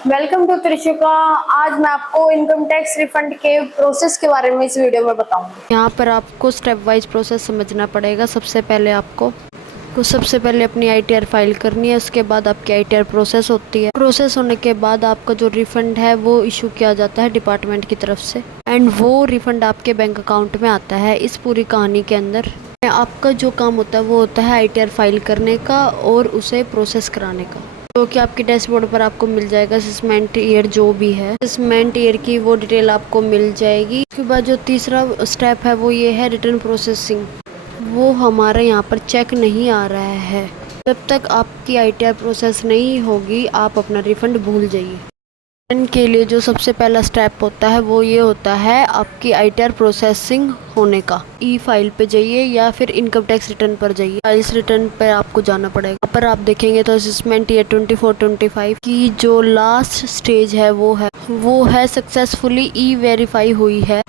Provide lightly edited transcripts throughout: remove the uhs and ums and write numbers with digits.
Welcome to त्रिशुका। आज मैं आपको इनकम टैक्स रिफंड के प्रोसेस के बारे में इस वीडियो में बताऊंगी। यहाँ पर आपको स्टेप वाइज प्रोसेस समझना पड़ेगा। सबसे पहले आपको सबसे पहले अपनी आईटीआर फाइल करनी है। उसके बाद आपकी आईटीआर प्रोसेस होती है। प्रोसेस होने के बाद आपका जो रिफंड है वो इशू किया जाता है डिपार्टमेंट की तरफ से, एंड वो रिफंड आपके बैंक अकाउंट में आता है। इस पूरी कहानी के अंदर आपका जो काम होता है वो होता है आईटीआर फाइल करने का और उसे प्रोसेस कराने का, जो कि आपके डैशबोर्ड पर आपको मिल जाएगा। असेसमेंट ईयर जो भी है, असेसमेंट ईयर की वो डिटेल आपको मिल जाएगी। उसके बाद जो तीसरा स्टेप है वो ये है रिटर्न प्रोसेसिंग। वो हमारे यहाँ पर चेक नहीं आ रहा है। जब तक आपकी आईटीआर प्रोसेस नहीं होगी आप अपना रिफंड भूल जाइए। रिटर्न के लिए जो सबसे पहला स्टेप होता है वो ये होता है आपकी आईटीआर प्रोसेसिंग होने का। ई फाइल पे जाइए या फिर इनकम टैक्स रिटर्न पर जाइए। फाइल्स रिटर्न पर आपको जाना पड़ेगा। यहाँ पर आप देखेंगे तो असेसमेंट ईयर 24-25 की जो लास्ट स्टेज है वो है सक्सेसफुली ई वेरीफाई हुई है।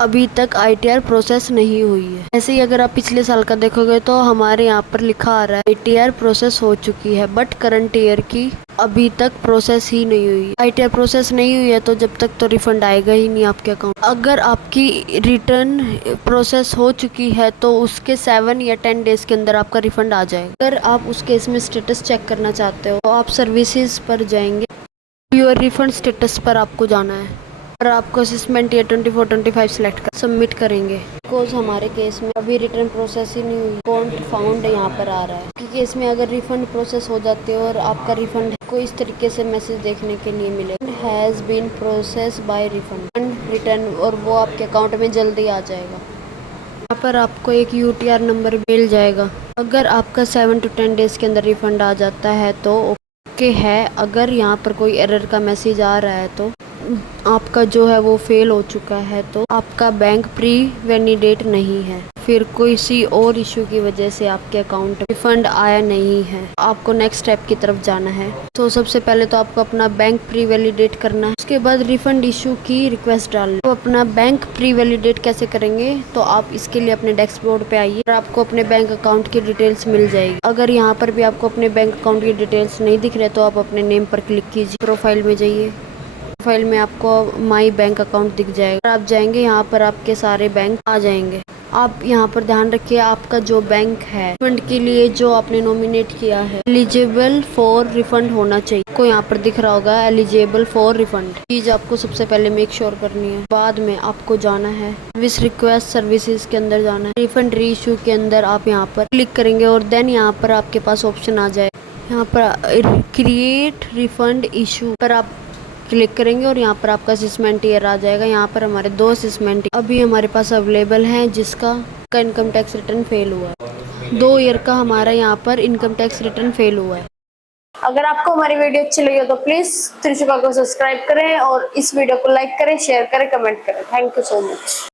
अभी तक आईटीआर प्रोसेस नहीं हुई है। ऐसे ही अगर आप पिछले साल का देखोगे तो हमारे यहाँ पर लिखा आ रहा है आईटीआर प्रोसेस हो चुकी है, बट करंट ईयर की अभी तक प्रोसेस ही नहीं हुई है। आईटीआर प्रोसेस नहीं हुई है तो जब तक तो रिफंड आएगा ही नहीं आपके अकाउंट। अगर आपकी रिटर्न प्रोसेस हो चुकी है तो उसके 7 या 10 डेज के अंदर आपका रिफंड आ जाएगा। अगर आप उस केस में स्टेटस चेक करना चाहते हो तो आप सर्विसेज पर जाएंगे। योर रिफंड स्टेटस पर आपको जाना है और आपको असेसमेंट ईयर 24-25 सेलेक्ट कर सबमिट करेंगे। बिकॉज हमारे केस में अभी रिटर्न प्रोसेस ही नहीं हुई, अकाउंट फाउंड यहाँ पर आ रहा है। कि केस में अगर रिफंड प्रोसेस हो जाती है और आपका रिफंड को इस तरीके से मैसेज देखने के लिए मिले, has been process by refund return, और वो आपके अकाउंट में जल्दी आ जाएगा। यहाँ पर आपको एक यूटीआर नंबर मिल जाएगा। अगर आपका 7 to 10 डेज के अंदर रिफंड आ जाता है तो ओके है। अगर यहाँ पर कोई एरर का मैसेज आ रहा है तो आपका जो है वो फेल हो चुका है, तो आपका बैंक प्री वैलिडेट नहीं है, फिर किसी और इशू की वजह से आपके अकाउंट में रिफंड आया नहीं है, आपको नेक्स्ट स्टेप की तरफ जाना है। तो सबसे पहले तो आपको अपना बैंक प्री वैलिडेट करना है। उसके बाद रिफंड इशू की रिक्वेस्ट डालना है। तो अपना बैंक प्री वैलिडेट कैसे करेंगे, तो आप इसके लिए अपने डैशबोर्ड पे आइए और आपको अपने बैंक अकाउंट की डिटेल्स मिल जाएगी। अगर यहाँ पर भी आपको अपने बैंक अकाउंट की डिटेल्स नहीं दिख रहे तो आप अपने नेम पर क्लिक कीजिए, प्रोफाइल में जाइए। प्रोफाइल में आपको माई बैंक अकाउंट दिख जाएगा। आप जाएंगे यहाँ पर आपके सारे बैंक आ जाएंगे। आप यहाँ पर ध्यान रखिए आपका जो बैंक है रिफंड के लिए जो आपने नॉमिनेट किया है एलिजिबल फॉर रिफंड होना चाहिए। आपको यहाँ पर दिख रहा होगा एलिजिबल फॉर रिफंड। चीज आपको सबसे पहले मेक श्योर करनी है। बाद में आपको जाना है सर्विस रिक्वेस्ट सर्विसेज के अंदर जाना है। रिफंड री इशू के अंदर आप यहाँ पर क्लिक करेंगे और देन यहाँ पर आपके पास ऑप्शन आ जाए। यहाँ पर क्रिएट रिफंड इशू पर आप क्लिक करेंगे और यहाँ पर आपका असेसमेंट ईयर आ जाएगा। यहाँ पर हमारे 2 असेसमेंट अभी हमारे पास अवेलेबल हैं, जिसका इनकम टैक्स रिटर्न फेल हुआ है। 2 ईयर का हमारा यहाँ पर इनकम टैक्स रिटर्न फेल हुआ है। अगर आपको हमारी वीडियो अच्छी लगी हो तो प्लीज त्रिशुका को सब्सक्राइब करें और इस वीडियो को लाइक करें, शेयर करें, कमेंट करें। Thank you so much.